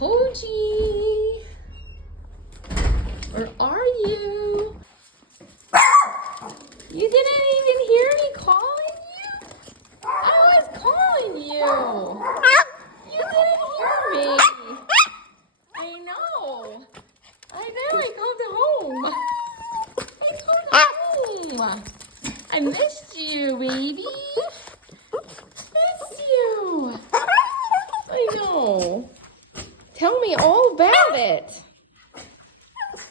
Koji, where are you? You didn't even hear me calling you? I was calling you. You didn't hear me. I know. I come home. I come home. I missed you, baby. Missed you. I know. Tell me all about it.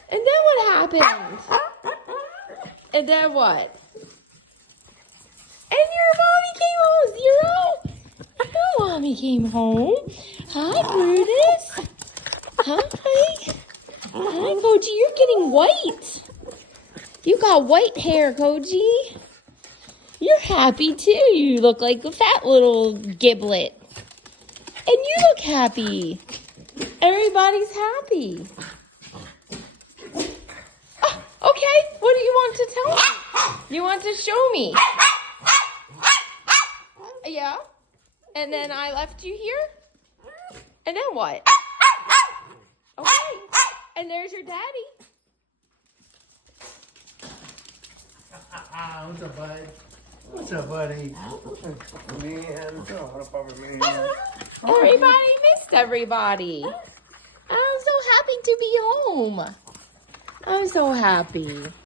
And then what happened? And then what? And your mommy came home, Zero. Your mommy came home. Hi, Brutus. Hi. Hi, Koji. You're getting white. You got white hair, Koji. You're happy too. You look like a fat little giblet. And you look happy. Everybody's happy. Oh, okay, what do you want to tell me? You want to show me? Yeah? And then I left you here? And then what? Okay. And there's your daddy. What's up, bud? What's up, buddy? Man, what up, man? Everybody missed everybody. I'm so happy to be home. I'm so happy.